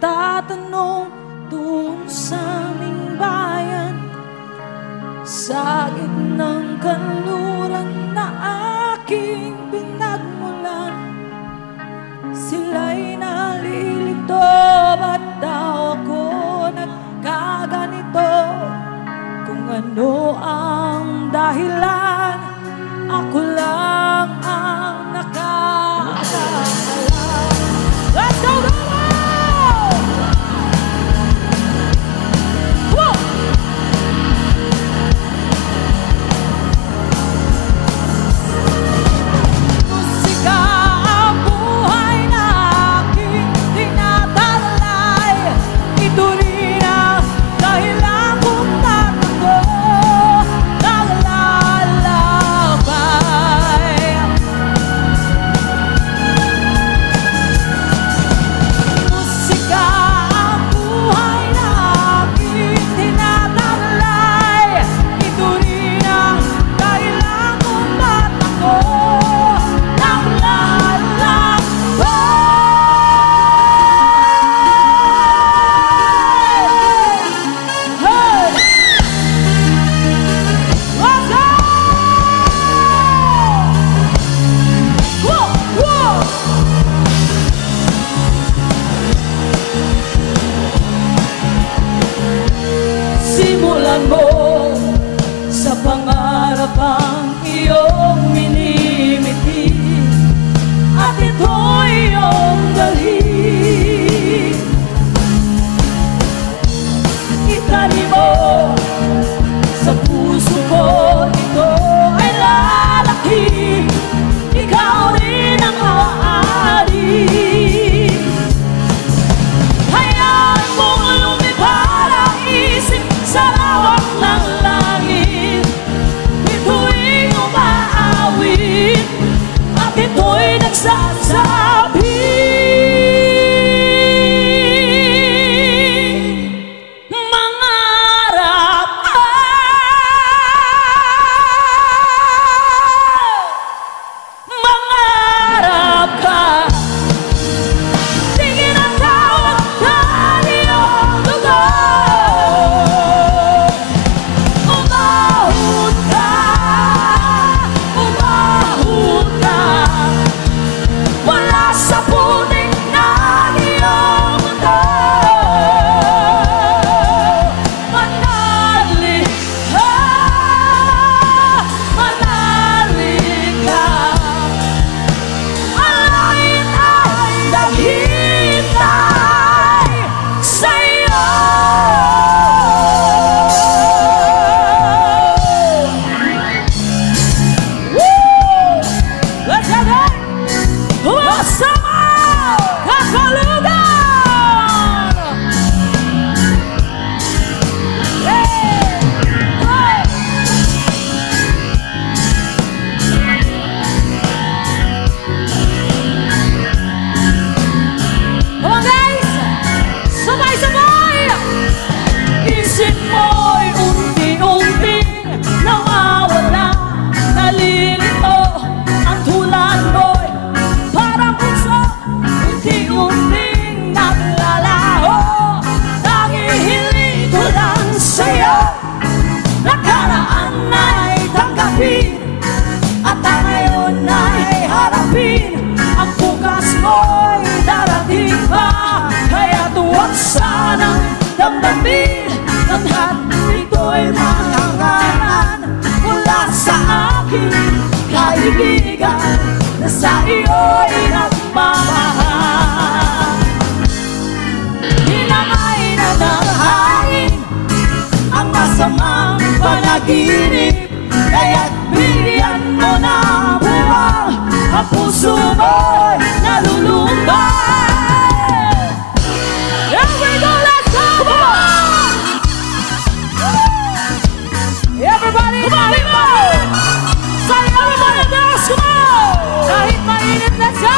nagtatanong doon sa aming bayan, sa gitnang kanluran na aking pinagmulan. Sila'y nalilito, ba't daw ako nagkaganito? Kung ano ang dahilan, ako lang ang nakakaalam. Let's go, go, go! Come on! Musika ang buhay na aking tinatalay. Ito rin ang dahilan kung tatakbo naglalakbay. Musika ang buhay na aking tinatalay. Ito rin ang dahilan kung tatakbo naglalakbay. Hey! Let's go! Whoa! Whoa! Simulan mo sa pangarap ang iyong minimiti, at ito iyong dalhin. Itali mo sa puso ko, ito ay lalaki. Ikaw rin ang maaari. Hayaan mong lumipad ang isip sa lawak ng langit. Ito'y umaawit at ito'y nagsasabi, mangarap ka. Mangarap ka. Tingin ang tawag ng iyong lugar. Umahon ka, umahon ka. Wala sa putik ng iyong mundo. Manalig ka, manalig ka. Ang langit ay naghihintay sa'yo. Woo! Let's go, guys! Humasama! Kakalugan! Hey! Hey! Come on, guys! Sabay-sabay! Isip mo'y unti-unting nawawala, nalilito. Ang tulad mo'y parang puso, unti-unting naglalaho. Nangihiling ko lang sa'yo, nakaraan ay tanggapin, at ang ngayon ay harapin. Ang bukas mo'y darating pa, kaya't huwag sanang damdamin. Lahat ito'y mahangganan mula sa aking kaibigan na sa iyo'y nagmamahal. Hinangay na ng hangin ang masamang panaginip, kaya't bigyan mo na buwang ang puso mo'y nalulumbay. Here we go, let's go! Come on! Everybody, come on, everybody! Say everybody dance, come on! Kahit mainit, let's go!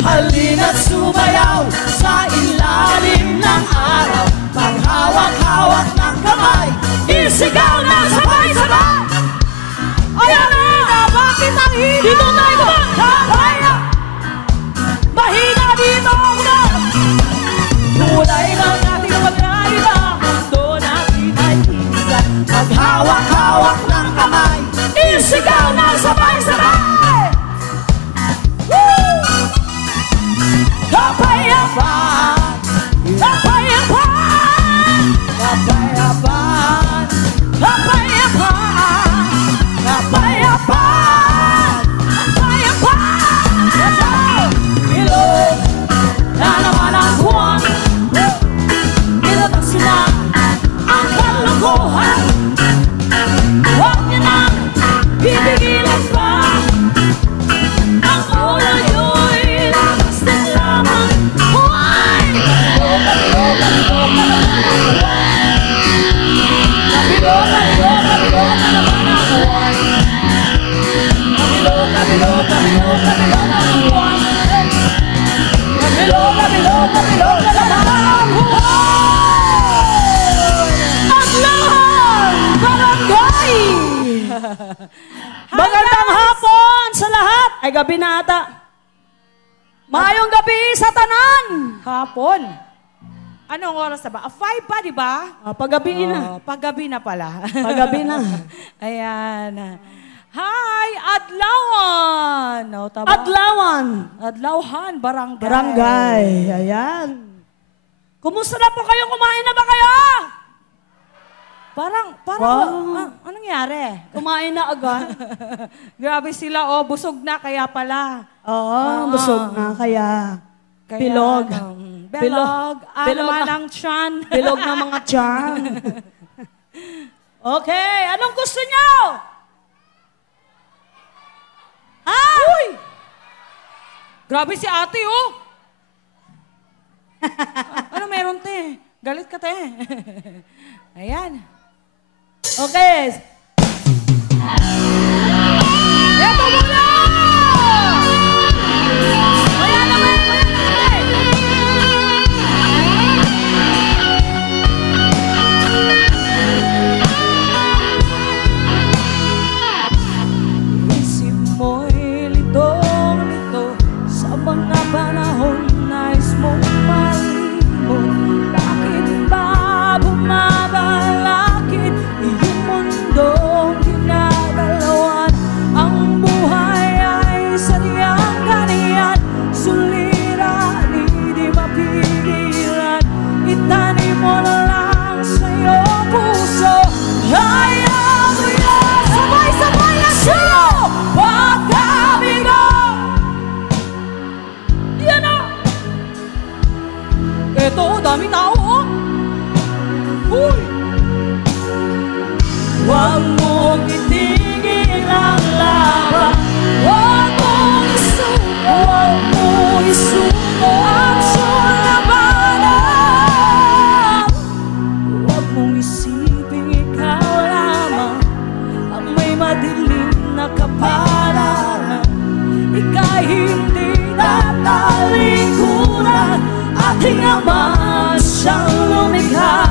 Halina't sumayaw sa ilalim ng araw, paghawak-hawak ng kamay. Magandang hapon sa lahat. Ay, gabi na ata. Maayong gabi sa tanan. Hapon. Anong oras na ba? 5 pa, di ba? Paggabi na. Paggabi na pala. Paggabi na. Ayan. Hi, Adlawan! No, tama? Adlawan. Adlawhan, barangay. Barangay. Ayan. Kumusta na po kayo? Kumain na ba kayo? Parang, Wow. anong nangyari? Kumain na agad. Grabe sila, busog na, kaya pala. Oo, busog na. Kaya bilog. Bilog. Ano man na- ang tiyan? Bilog na mga tiyan. Okay, anong gusto niyo? Ha? Uy! Grabe si ate, oh! Ano meron, te? Galit ka, te. Ayan. Okay. Eto muna! Kuya naman, kuya naman. Isip mo'y litong-lito sa mga panahon nais mong malimot. Bakit ba bumabalakid iyong mundong ginagalawan? Ang buhay ay sadyang ganyan, suliranin, di mapigilan. Itanim mo na lang sa iyong puso. Hayaan mo yan, sabay-sabay na siya. Pagkabigo. Yan na. Eto, dami tao, oh. Uy! Huwag mong itigil ang laban. Huwag mong isuko, huwag mong isuko ang siyang labanan. Huwag mong isipin ikaw lamang ang may madilim na kapalaran. Ika'y hindi tatalikuran, ating Ama siyang lumikha.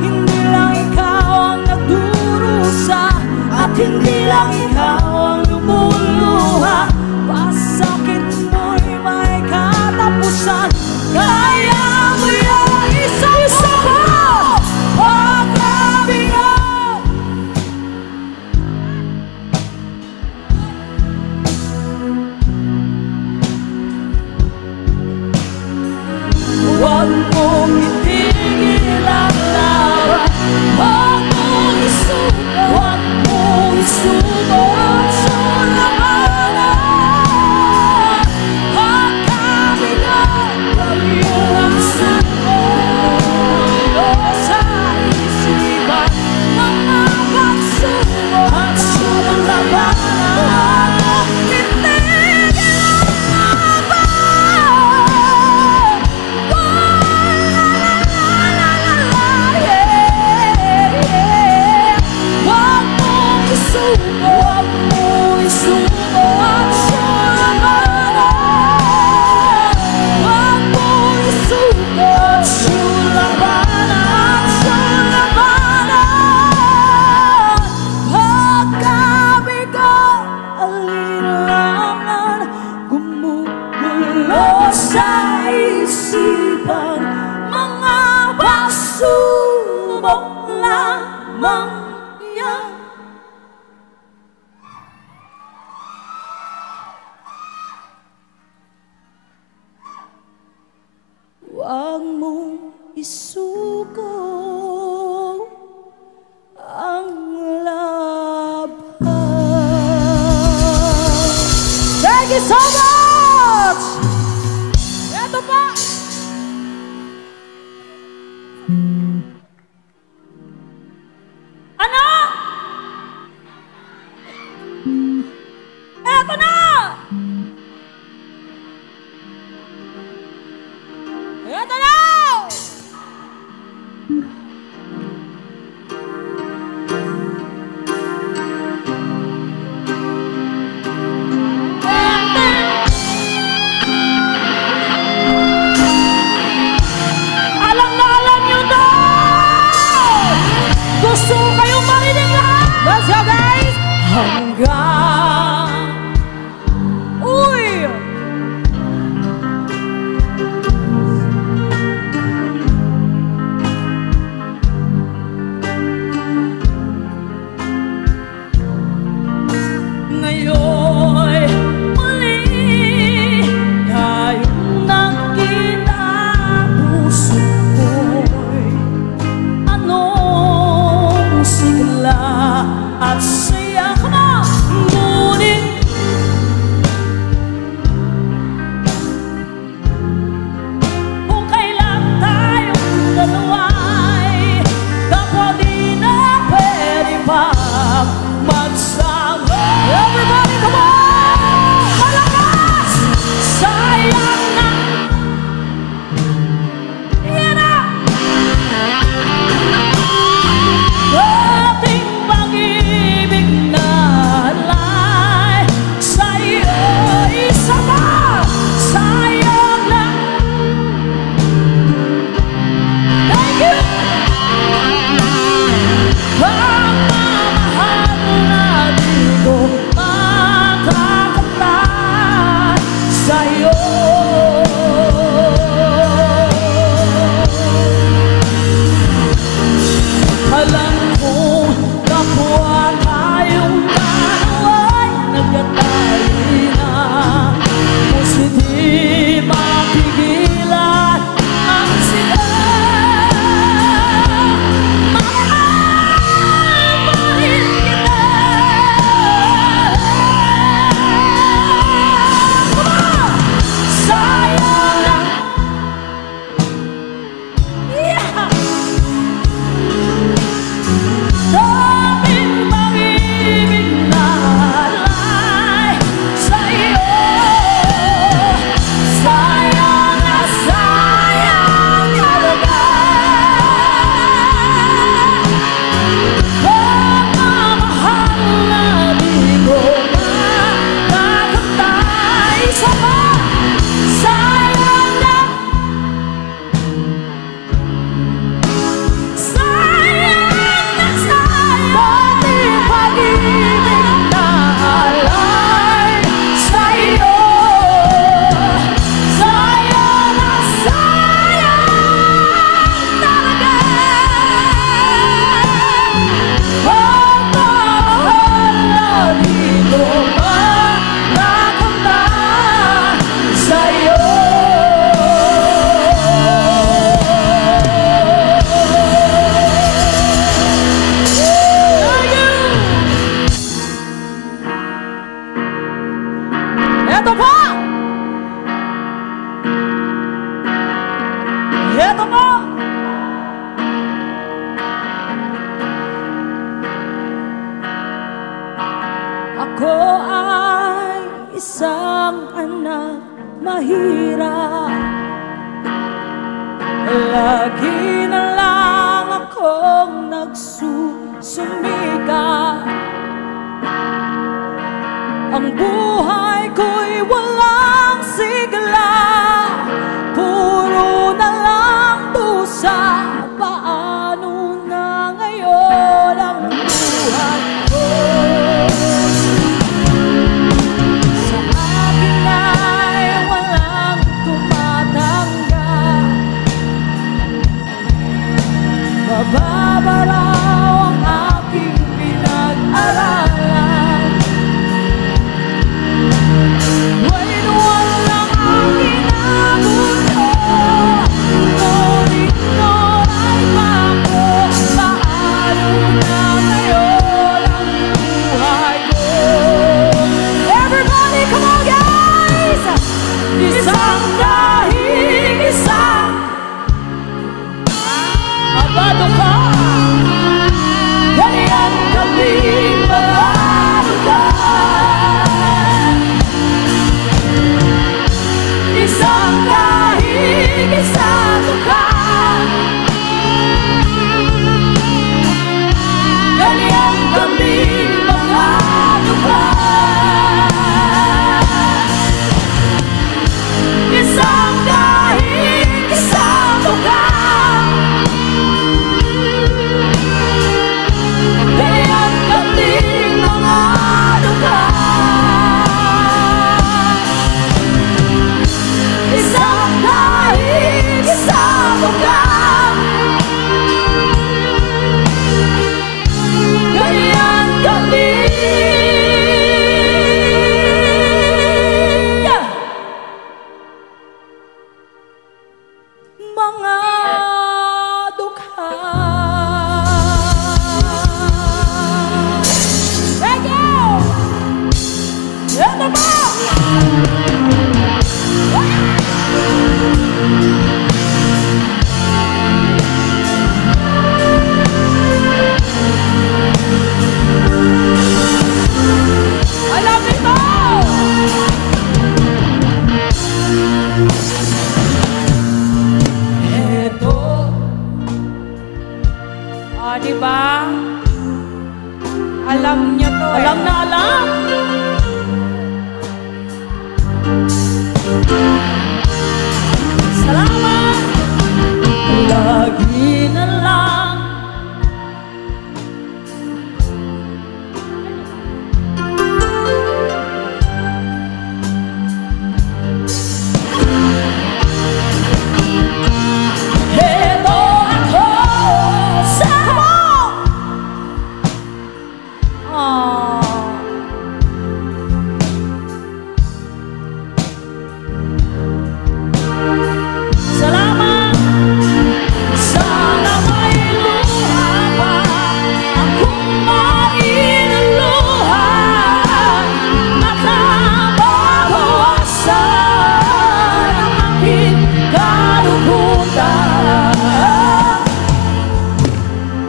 Hindi lang ikaw ang nagdurusa, at hindi lang ikaw ang lumuluha. Pasakit mo'y may katapusan, kaya mo yung isa-isa pa. Pagkabigo. Huwag mong itigil ang laban. Huwag mong isuko, huwag mong isuko ang siyang labanan. Pagkabigo, huwag iyong isuko sa isipan. Mga pagsuko ang siyang labanan. Itigil ang laban. Huwag mong isuko, huwag mong isuko ang siyang labanan. Huwag mong isuko ang siyang labanan, ang siyang labanan. Pagkabigo, alinlangan, gumugulo sa isipan. Mga pagsubok lamang yan. Huwag mong isuko ang laban. Thank you so much! Ito pa! at saya. Come on! Ngunit kung kailan tayong dalawa'y kapwa di na pwede pang magsama. Everybody, come on! Malakas! Sayang na! Yan na! Ating pag-ibig na alay sa'yo, isa pa! Sayang lang! Thank you! Pagmamahal na di ko makakaptan sa'yo. Alam kong kapwa tayong dalawa'y nagkatayi na, kung hindi mapigilan ang sila. Mahal pa rin kita. Come on! Sayang lang. Yeah! Daming pag-ibig na alay sa'yo. Sayang na sayang talaga. Pagmamahal na di ko makakaptan. Isa pa! Sayang na! Sayang na sayang! Dating pag-ibig na alay sa'yo. Sayang na sayang talaga. Pagmamahal na di ko makakaptan sa'yo. Eto po! Eto po! Ako ay isang anak mahirap. Lagi na lang akong nagsusumika. Ang buhay ko'y walang sigla, puro na lang dusa. Paano na ngayon ang buhay ko? Sa akin ay walang tumatanggap. Mababa raw ang aking pinag-aralan. Wainuan lang ang inabot ko. Ngunit ay bako. Paano na ngayon ang buhay ko? Everybody, come on guys! Isang dahil isa. Abado ka. Ganyan kami malalugan. Isang dahil isa ka. Ganyan kami malalugan. Isang dahil isa ka. Ganyan kami Diba? Alam niyo to eh. Alam na alam. Salamat. Lagi na lang. Heto ako sa mo. Salamat. Sana may luha pa akong mailuluha at nababawasan ang aking kalungkutan.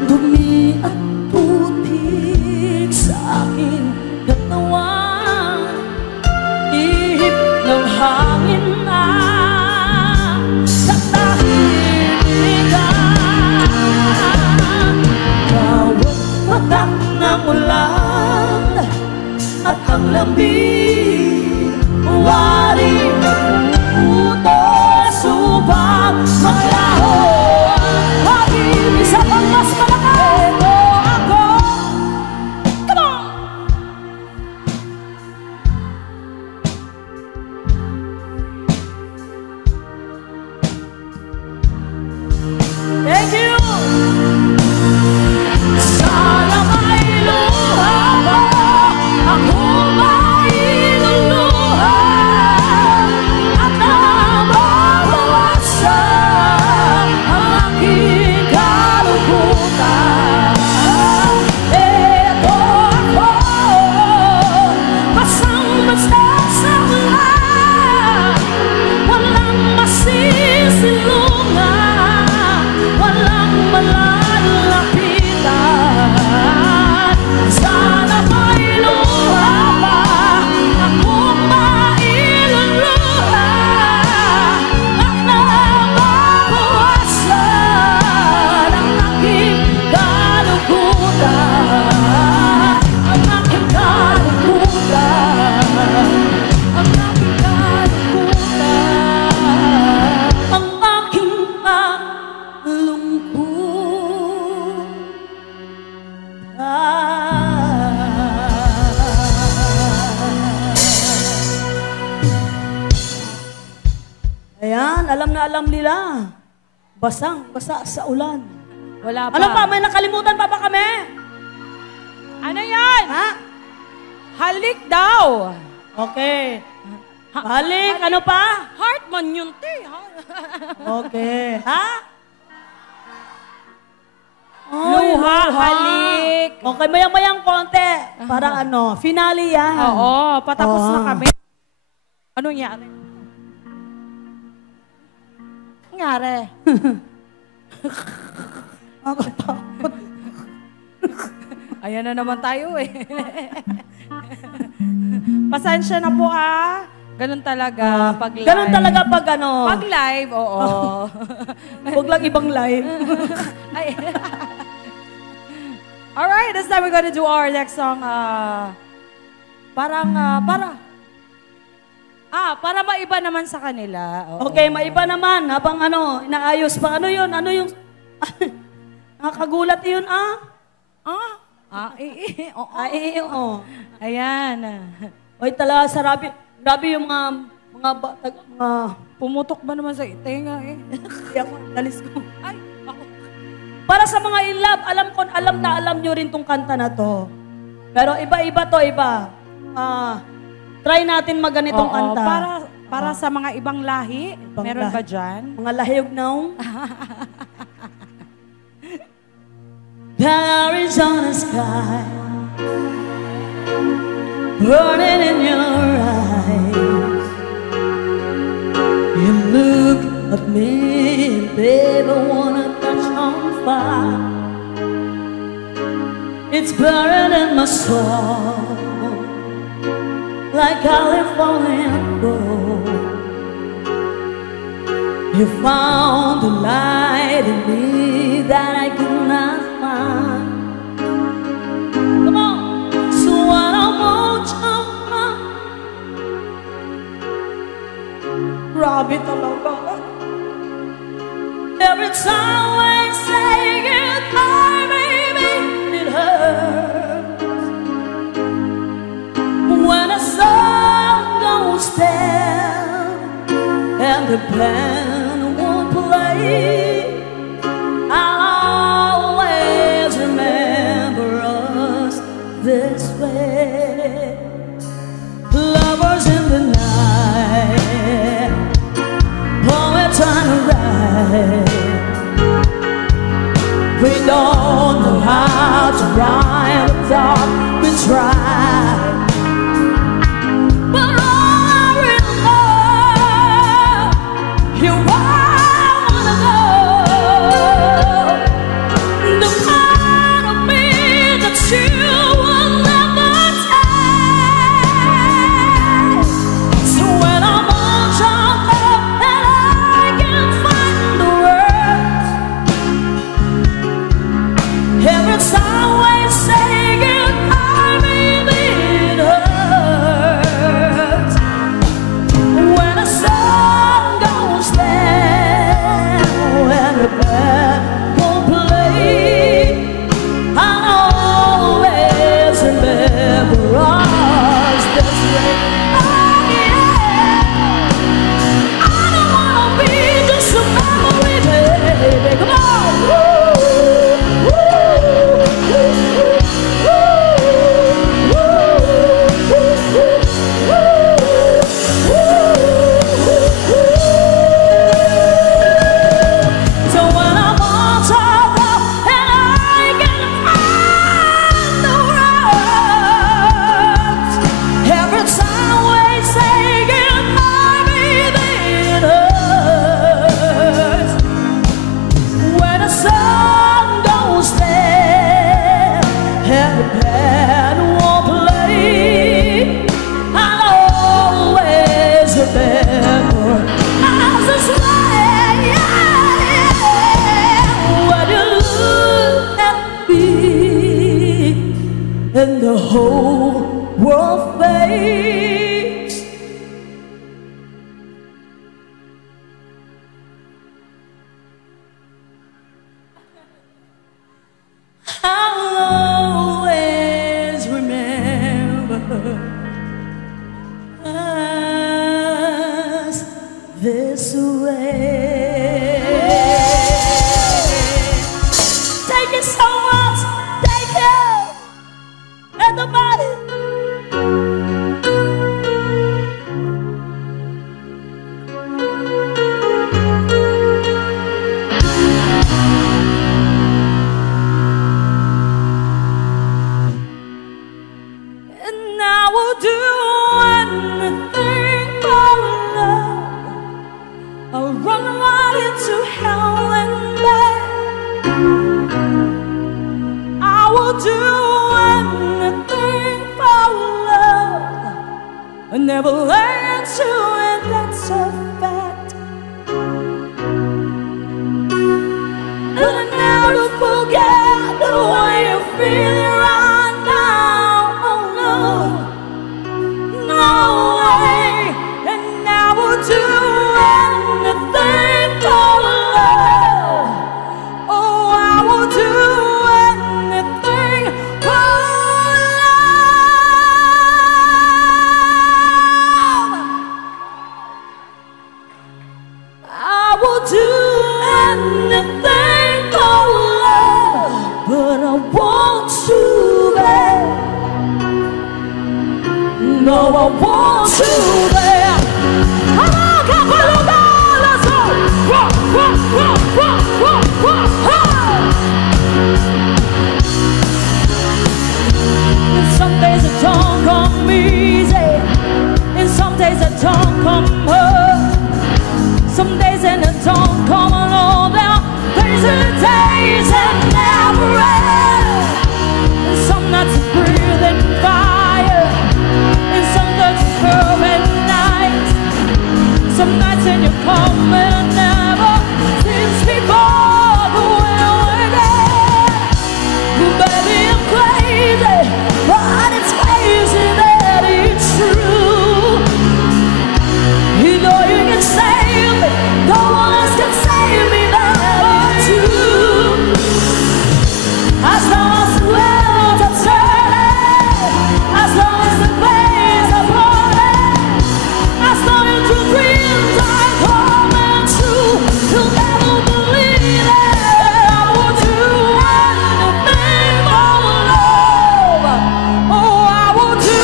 Dumi at putik sa aking katawan, ihip ng hangin na bawat patak ng ulan at ang lamig, wari utos upang maglaho ang hangin. Isa pang mas malakas. Ito ako. Come on! Thank you! Sana may luha pa akong mailuluha at nababawasan ang aking kalungkutan. Ito ako, basang-basta sa wala, walang masisilungan, walang malalapitan. Sana may luha pa akong mailuluha at nababawasan ang aking kalungkutan. Ang aking kalungkutan. Ang aking kalungkutan. Ang aking Ayan, alam na alam nila. Basang-basa sa ulan. Wala pa. Ano pa? May nakalimutan pa ba kami? Ano yan? Ha? Halik daw. Okay. Halik, ano pa? Heartman yun, te. Okay. Ha? Luha, halik. Okay, mayang-mayang konti. Para ano, finale yan. Oo, patapos Oo. na kami. Ano nangyari? Nangyari? Ayan na naman tayo eh. Pasensya na po ah. Ganun talaga pag live. Ganun talaga pag ano. Pag live, oo. Huwag lang ibang live. Ay. Alright, this time we're gonna do our next song. Para maiba naman sa kanila. Oo. Okay, maiba naman. Habang ano, inaayos pa. Ano yun? Ano yung... Nakakagulat yun, ah? Oo. Ay, oo. Ayan. Oy, talaga, grabe yung mga Pumutok ba naman sa tenga eh? Hindi ako, dalis ko. Ay, ako. Para sa mga in love, alam na alam nyo rin tong kanta na to. Pero iba-iba to, iba. Try natin maganitong kanta. Para sa mga ibang lahi, meron ba dyan? Mga lahiyog now. The Arizona sky burning in your eyes. You look at me, baby, wanna catch on fire. It's burning in my soul like California gold. You found the light in me that I could not find. and the whole world fades. I'll always remember us this way. Thank you so much. Thank you, everybody. And I will do anything for love. I'll run right into hell and back. I will do anything for love. I never learned to, and that's a fact. And I never forget the way you feel right now. Oh no, no way. And I will do anything for love. Oh, I will do anything for love. I will do anything for love, but I want you back. No, I want you back. Come on, Capaluna, let's go. Rock, rock, rock, rock, rock, rock, rock. And some days it don't come easy, and some days it don't come hard. Some days and it don't come along. There are days and days and never end. And some nights are breathing fire, and some nights are burning nights. Some nights and you come and it never seems before the way again. Baby, I'm crazy, but it's crazy that it's true. You know you can save me, no one else can save me but you. As long as the world is turning, as long as the waves are falling, as long as your dreams are coming true, you'll never believe it. I will do anything for love. Oh, I will do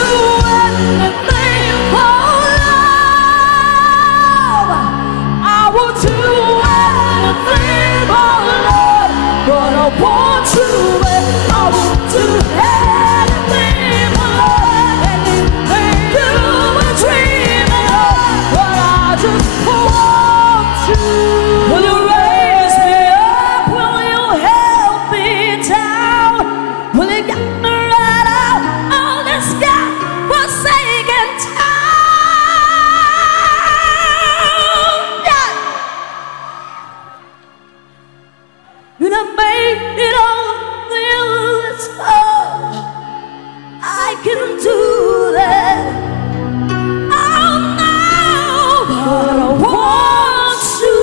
anything for love. I will do anything for love, but I want you back. I will do anything for love, anything you were dreaming of, but I just want you. Will you raise me up? Will you help me down? Will you get me right out of this God-forsaken town? Yeah. You done made it all this far. I can do that. Oh no, but I want you.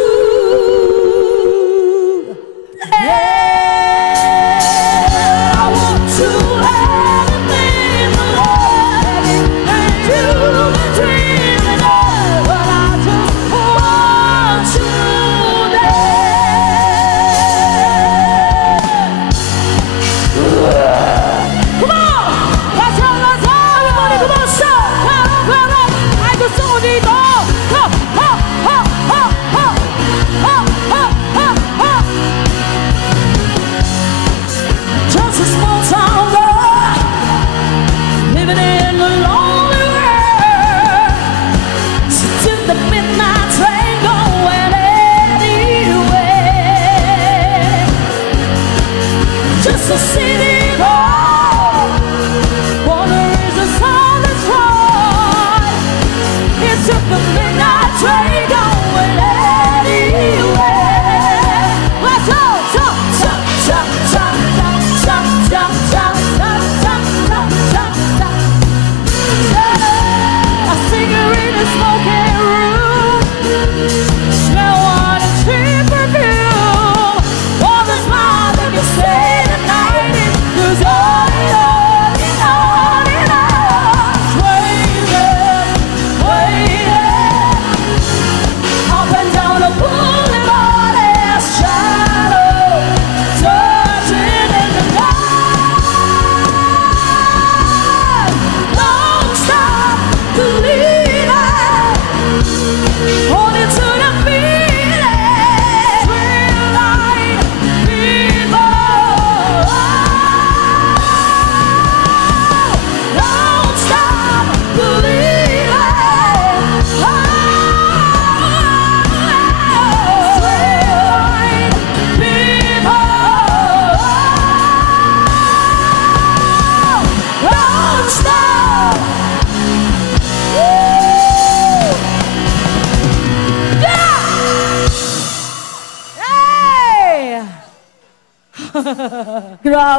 Yeah, I want you anything for love, anything you've been dreaming of, but I just want you there. Come on, let's go, everybody, come on, shout, clap up. I just don't need more. Ha, ha, ha, ha, ha, ha, ha, ha, ha. Just a small town girl, living in a lonely world. Sitting the midnight train going anywhere. Just a city boy, wonder is a song that's right. It took the midnight train going anywhere. Let's go, jump, jump, jump, jump, jump, jump, jump, jump, jump, jump, jump.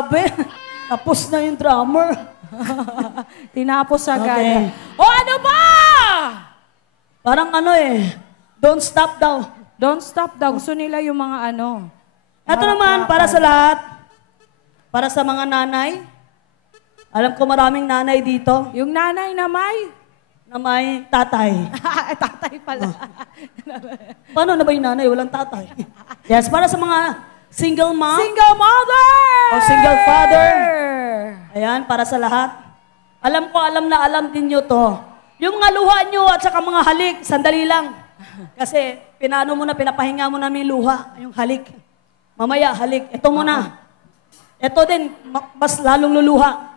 Grabe. Tapos na yung drummer. Tinapos agad. Okay. O ano ba? Parang ano eh. Don't stop daw. Don't stop daw. Gusto nila yung mga ano. Ito naman, para sa lahat. Para sa mga nanay. Alam ko maraming nanay dito Yung nanay na may. na may tatay. Tatay pala. Paano na ba yung nanay? Walang tatay. Yes, para sa mga single mom Single mother! o single father. Ayan, para sa lahat. Alam ko, alam na alam din nyo to. Yung mga luha nyo at saka mga halik, sandali lang. Kasi pinano mo na, pinapahinga mo na yung luha, yung halik. Mamaya, halik. Ito muna. Ito din, mas lalong luluha.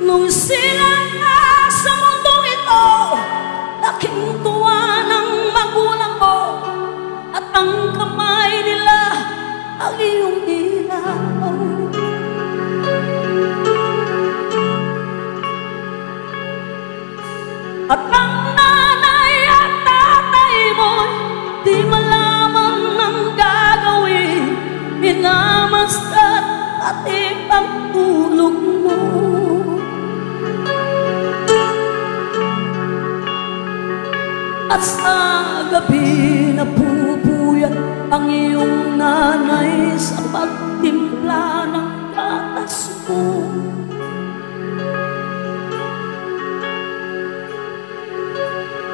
Nung silang sa mundong ito, laking tuwa ng magulang mo, at ang kamay nila ang iyong ilaw. At ang nanay at tatay mo'y di malaman ng gagawin, minamasdan pati pagtulog mo. At sa gabi napupuyat ang iyong nanay sa pagtimpla ng gatas mo.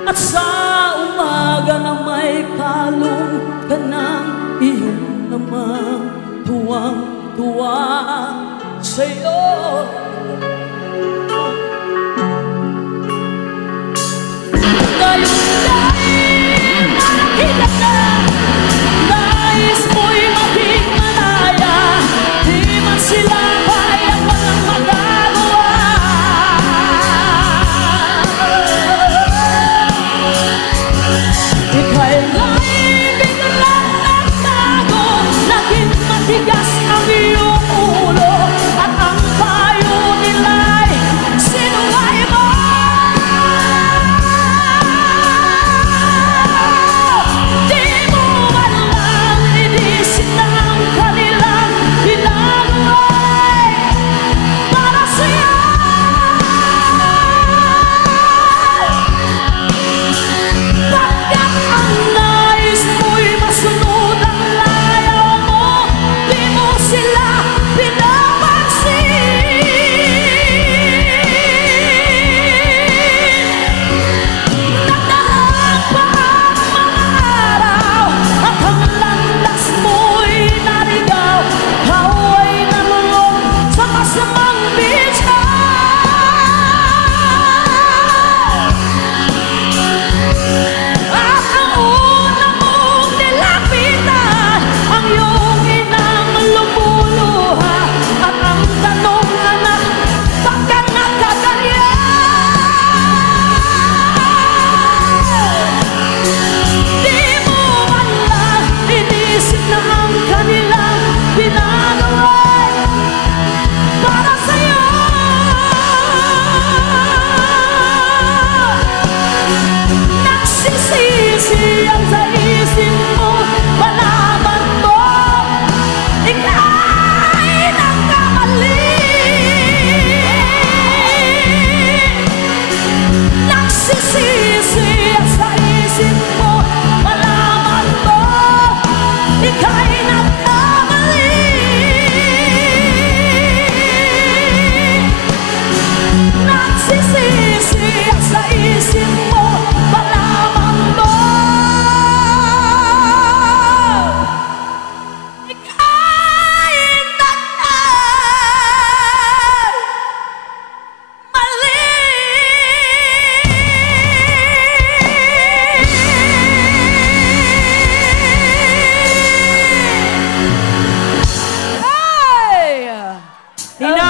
At sa umaga na may kalong ka ng iyong namang tuwang-tuwa sa'yo. Ngayon dahil nakita na, nais mo'y maging malaya, di man sila payag walang magagawa. Ika'y biglang nagtago, naging matigas ang iyong ulo, at ang payo nila'y sinuway mo. Di mo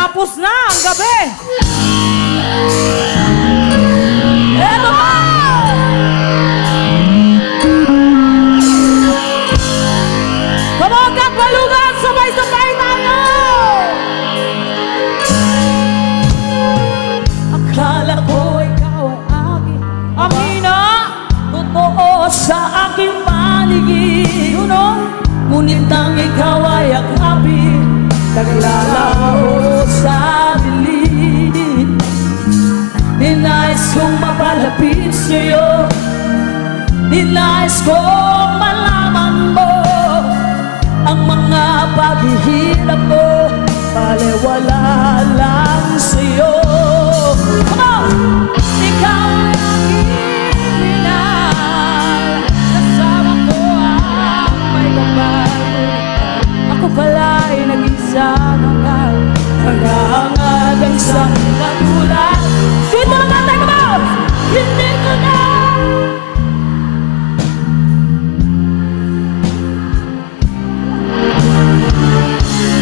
Tapos na ang gabi. Eto pa! Kumukap balugan, sabay-sabay tayo. Akala ko ikaw ay aking Amina, totoo sa aking paligid. Ngunit ang ikaw ay akapin, naglalaho sa dilim. Ninais kong mapalapit sa'yo, ninais kong malaman mo ang mga paghihirap ko, baliwala lang sa'yo. Come on! Ikaw ay aking minahal, kasama ko ang may kapal. Ako pala ay nag-isang hangal, nagahangad ang isang katulad. Dito naman tayo, come on! Hindi ko na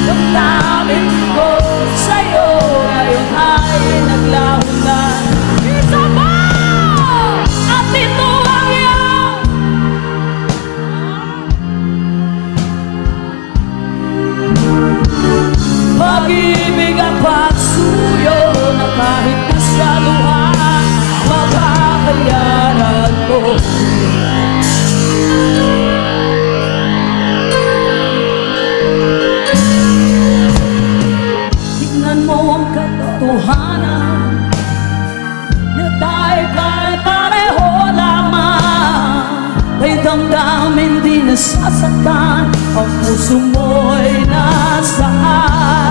damdamin ko sa'yo, ngayon ay naglaho na. Isa pa! At ito ang iyong pag-ibig ang pagsuyo na kahit nasa luha, makakayanan mo. Tingnan mo ang katotohanan na tayo pare-pareho lamang. May damdamin di nasasaktan, ang puso mo'y nasaan.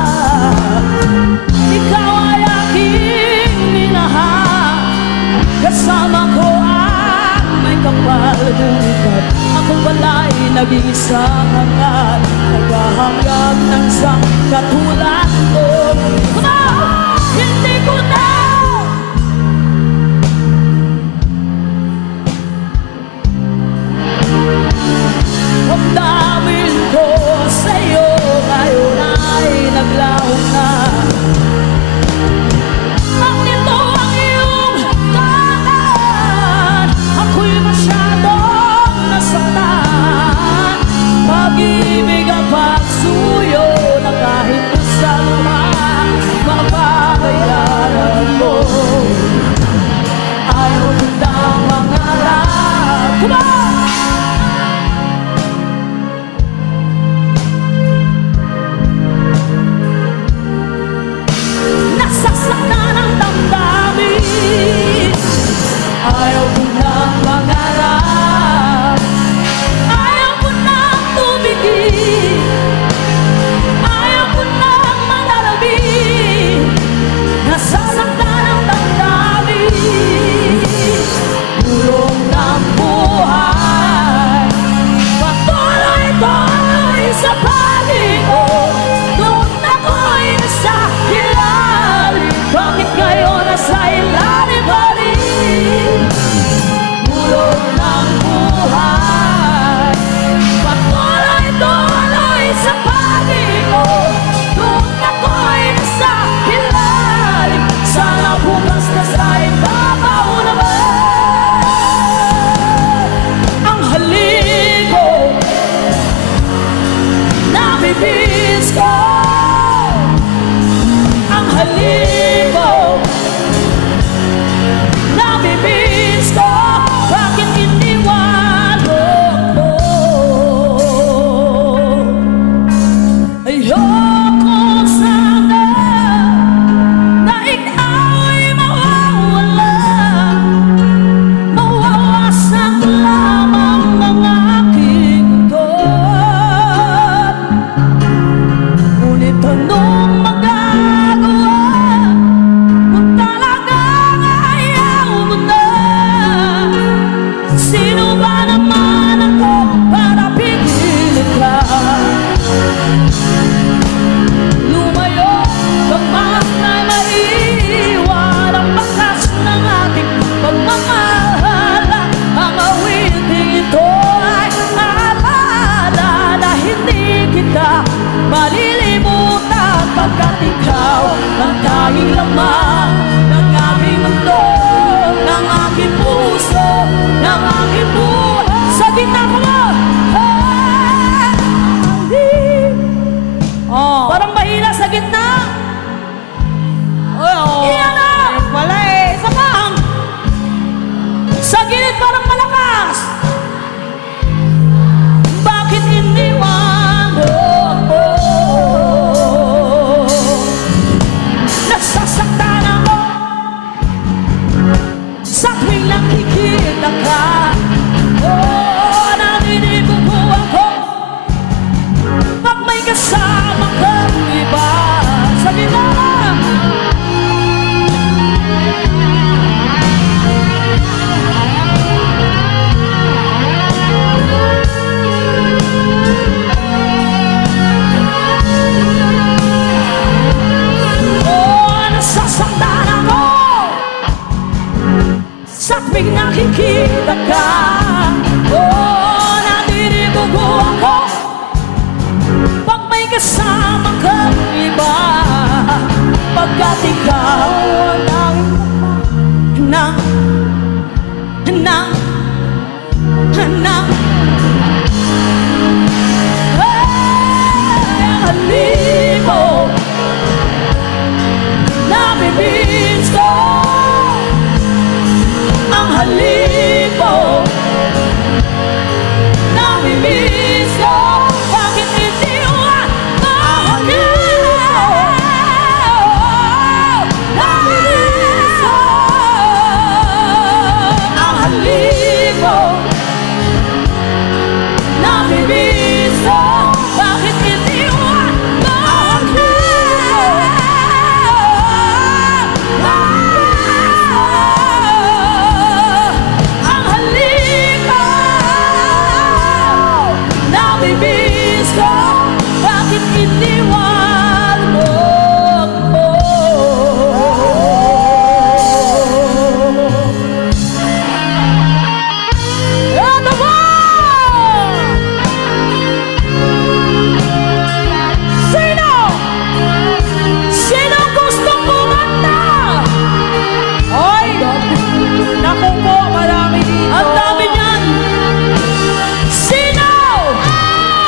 Ikaw ay aking minahal, kasama ko ang may kapal. Ngunit ako pala'y nag-iisang hangal, naghahangad ng isang katulad ko. Come on! Hindi ko na damdamin ko ka. Oh, naninibugo ako pag may kasama kang iba. Pagkat ikaw ang hanang ang halibo namimiss ko. Ang halibo namimiss ko. Bakit hindi mo namimiss ko? Ang halibo namimiss ko. Bakit hindi mo ang halibo namimiss ko. Bakit iniwan mo ako? Ano ba? Sino? Sino gustong kumanta? Oy! Naku po, marami dito. Ang dami niyan. Sino?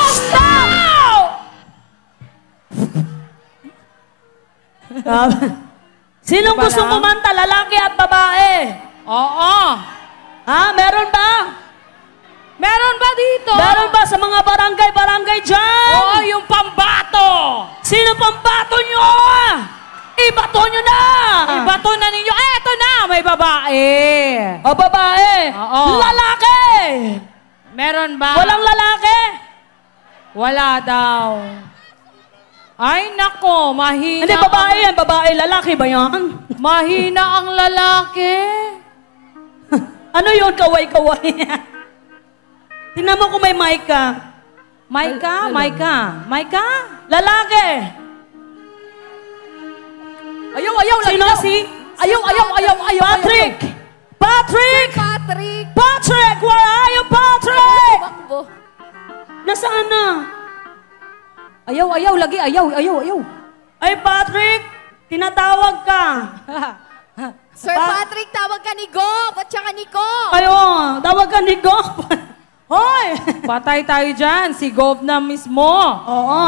Stop! Sinong Diba gustong lang? kumanta? Lalaki at babae? Oo. Ha? Meron ba? Meron ba dito? Meron ba sa mga barangay dyan? Oo, yung pambato. Sino pang bato nyo? Ibato nyo na! Ibato na ninyo. Eto na, may babae. O babae? Oo. Lalaki! Meron ba? Walang lalaki? Wala daw. Ay, nako, mahina. Hindi, babae yan. Babae, lalaki ba yan? Mahina ang lalaki. Ano yun? Kaway-kaway. Tingnan mo kung may mic ka. Maika, Maika. Maika? Lalaki! Ayaw, ayaw. Sino? ayaw. Si? Ayaw, ayaw, ayaw, ayaw. Patrick! Patrick! Patrick! Patrick! Where are you, Patrick? Bakbo. Nasaan na? Ayaw, ayaw, lagi. Ayaw, ayaw, ayaw. Ay, Patrick! Tinatawag ka. Sir Patrick, tawag ka ni Gop at saka ni Ko. Ayo, tawag ka ni Gop. Hoy! Patay tayo dyan. Si Gov na mismo. Oo,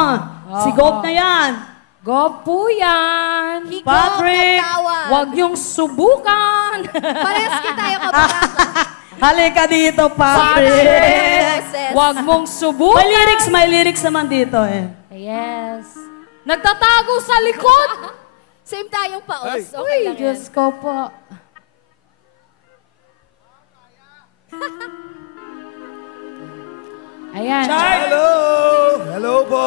si Gop na yan. Gov po yan. Ni Gop Patrick, at tawag. Huwag niyong subukan. Parehas kita yung kabaraka. Halika dito, Patrick. Huwag mong subukan. May lyrics naman dito eh. Yes. Nagtatago sa likod. Same tayong paos. Okay Uy, lang yan. Diyos ko po. Ayan. Hello! Hello po!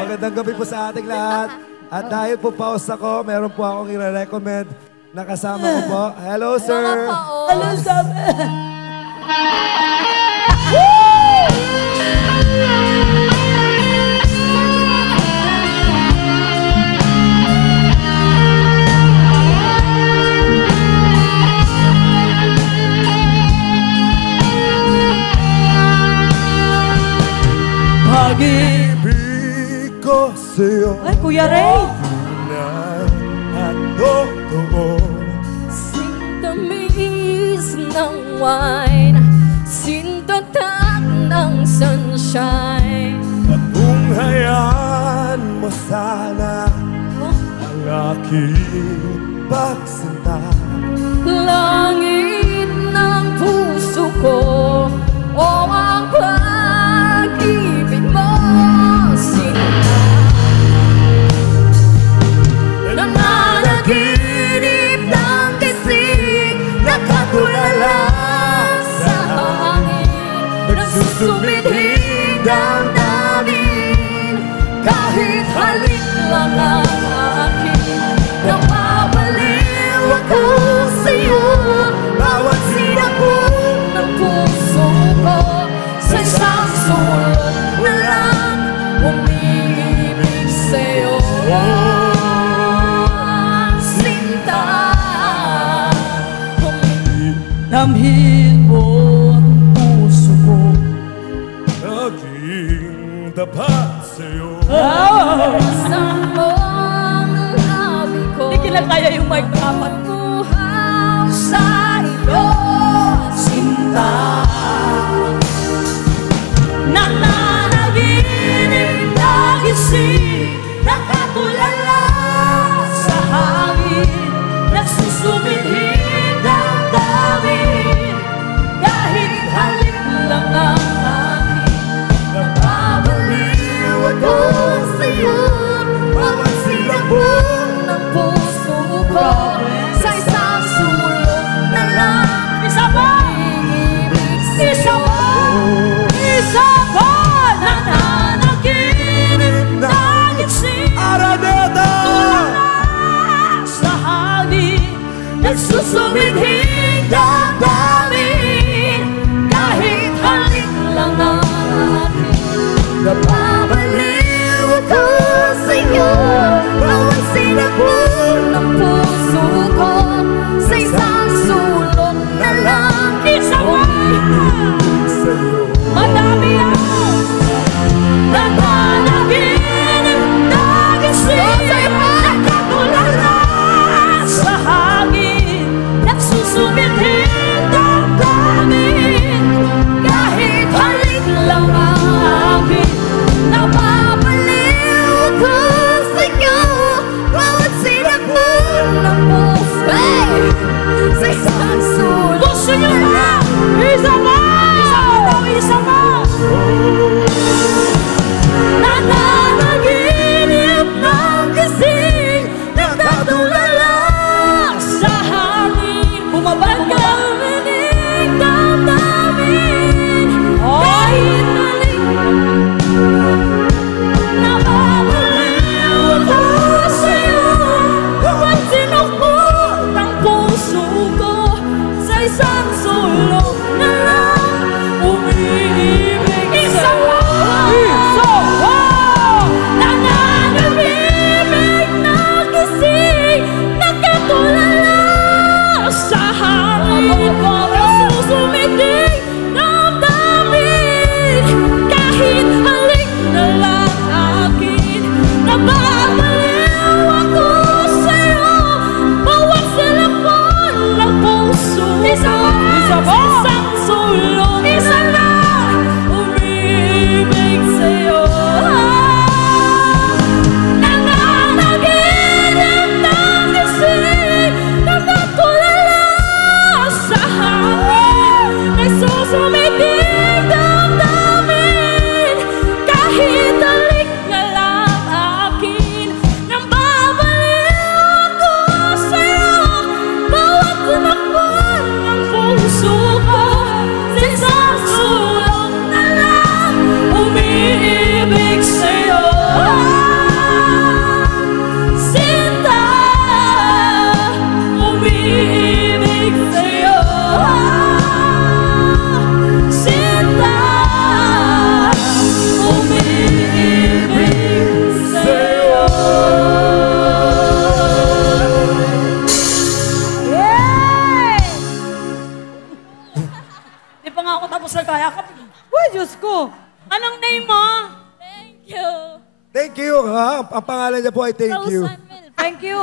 Magandang gabi po sa ating lahat. At dahil po paus ako, meron po akong i-recommend na kasama ko po. Hello, Mga sir! paos. Ano sabi? Pag-ibig ko sa'yo Ay, Kuya Ray. at totoo. Sintamis ng wine, sintatak ng sunshine. At kung hayaan mo sana ang aking pagsinta. Langit ng puso ko, o ang pag-ibig mo, sinta. Nananaginip ng kisig, nakatulala sa hangin. Nagsusumidhig damdamin, kahit halik lang ang akin. Napapaliw ako sa'yo, bawat sinabog ng puso ko. Sa isang sulok na lang, umiibig sa'yo. Sinta, Damhin mo tapat sa'yo. Isang mong labi ko. Hindi kinakaya yung mic dapat. Buhaw sa iyo, sinta. Nananaginip na gising, nakatulala sa hangin, nagsusumihing damdamin, kahit halik lang ang akin. Nababaliw ako sa'yo, bawat silabong ng puso ko. Sa isang sulok na lang, Isa pa! ibig Isa sa'yo. pa! Isa pa! Nananaginip na gising, Araneta! sa hangin, nagsusumihing damdamin, kahit halik lang ang akin. Nababaliw ako sa'yo, bawat silabong ng puso ko. Sa isang sulok na lang, Isa pa! Madami ako! Nananaginip na gising, nakatulala sa hangin, nagsusumihing damdamin, kahit halik lang ang akin. nababaliw ako sa'yo, bawat silabong ng puso. Sa isang sulok Gusto nyo ba? Isa pa! Isa pa daw, isa pa! Nananaginip ng gising, nagtatulala sa hangin. Bumaba, bumaba. Nagkaminig damdamin, kahit halik. Nababaliw ako sa'yo, bawat sinukot ng puso ko. Sa isang sulok na lang, umiibig sa'yo. Isa pa! Nananaginip ng gising, nagkatulala sa hangin, nagsusumihing damdamin, kahit halik na lang akin. Nababaliw ako sa'yo, bawat silabon ng puso ko. Isa pa! Isang sulok isa lang, umiibig sa'yo. Nananaginip ng gising, nagtatulala sa hangin, nagsusumihing damdamin, kahit halik na lang akin. Nababaliw ako sa'yo, bawat tumakbon ng puso ko. Sa isang sulok na lang, umiibig sa'yo. Sinta, umiibig sa'yo. Sinta, umiibig sa'yo. Yay! Di pa nga ako tapos nagkayakap. Uy, Diyos ko! Anong name mo? Thank you. Thank you. Ha? Ang pangalan niya po ay thank you. Thank you.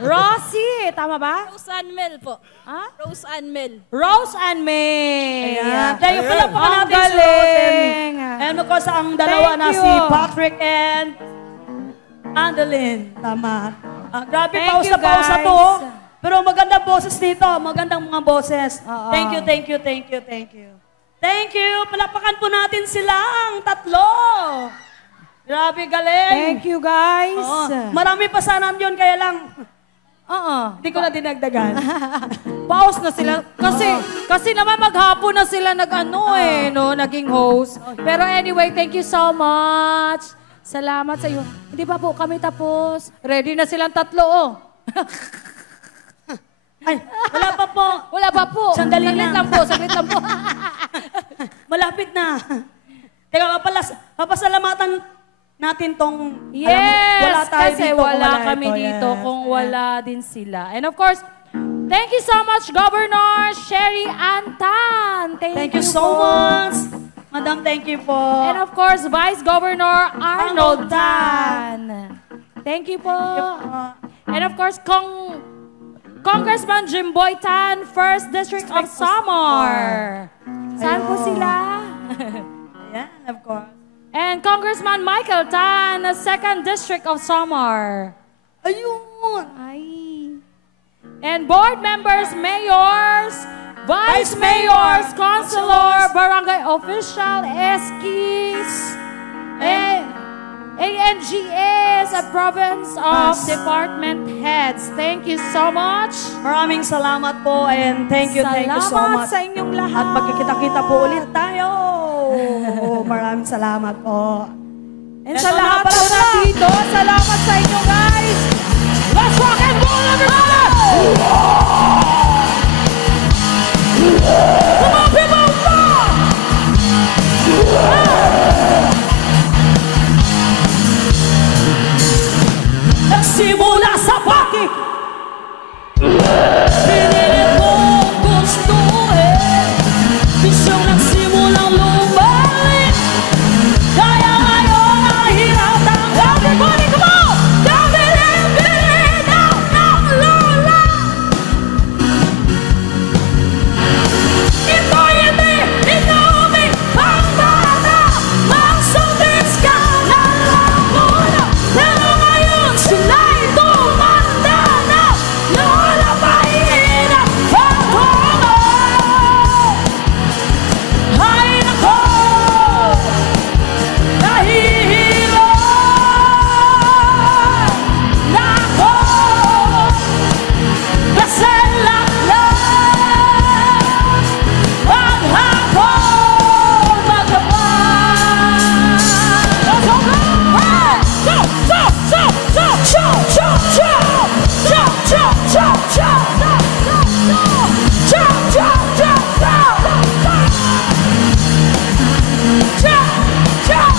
Rosie, tama ba? Rose Ann Mel po. Ha? Rose Ann Mel. Rose and May. Ayan. Ayan. Tayo pala pa Ang natin si Rose and May. galing. And of course, ang dalawa Thank na you. si Patrick and Andeline. Tama. Grabe, Thank pausa you, pausa guys. to. oh. Pero magandang boses dito. Magandang mga boses. Oo. Thank you, thank you, thank you, thank you. Thank you. Palakpakan po natin sila ang tatlo. Grabe, galing. Thank you, guys. Oo. Marami pa sana yun, kaya lang, hindi ko na dinagdagan. Pause na sila. Kasi naman maghapon na sila naging host. Pero anyway, thank you so much. Salamat sa iyo. Hindi pa po kami tapos. Ready na silang tatlo, oh. Ay, wala pa po. Wala pa po. Sandali saglit lang. lang po, saglit lang po. Malapit na. Teka, papasalamatan natin tong... Yes, alam mo, wala tayo kasi dito, wala kung kami ito. dito Yes. kung wala din sila. And of course, thank you so much, Governor Sherry Antan. Thank you so po. much. Madam, thank you po. And of course, Vice Governor Arnold Tan. Thank you po. And of course, Congressman Jimboy Tan, 1st District of Samar. Saan po sila? Ayan, of course. And Congressman Michael Tan, 2nd District of Samar. Ayun! Ay. And board members, mayors, vice mayors, councilor, barangay official, ESKIs, ANGS, a province of department heads. Thank you so much. Maraming salamat po and thank you so Salamat much. sa inyong lahat. At magkikita-kita po ulit tayo. Maraming salamat po. And sa lahat po nandito, salamat sa inyo guys. Let's rock and roll everybody! Come on people, rock! Nagsimula sa bakit pinilit mong gustuhin, bisyong nagsimulang lumalik, kaya ngayon ang hirap tanggap. Everybody come on! Down it, down, lola! Ito hindi, umi, ang bata, magsundis ka na lang muna. Pero ngayon sila'y tumanda na, lola mahirap ako. Ay nako, nahihilo na ako, kasi laklang maghapon magabang. Let's go! Hey! Jump, jump, jump, jump, jump, jump, jump, jump, jump, jump, jump, jump, jump, jump, jump, jump.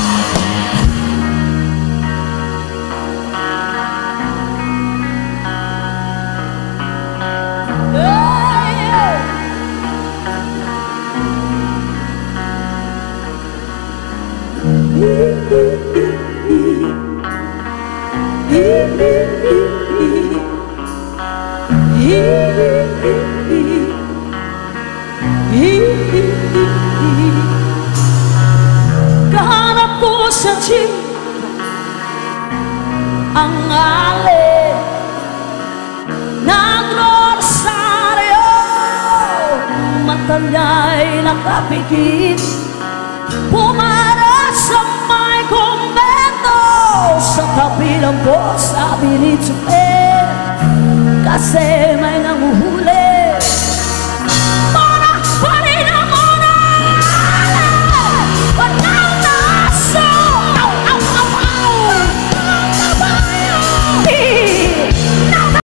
Kahanap ko sa jeep ang alin nag-rosaryo, mata niya'y nakapikit, pumara sa may kumbento, sa tabi ng po sabi ni Chuper, kasi may nang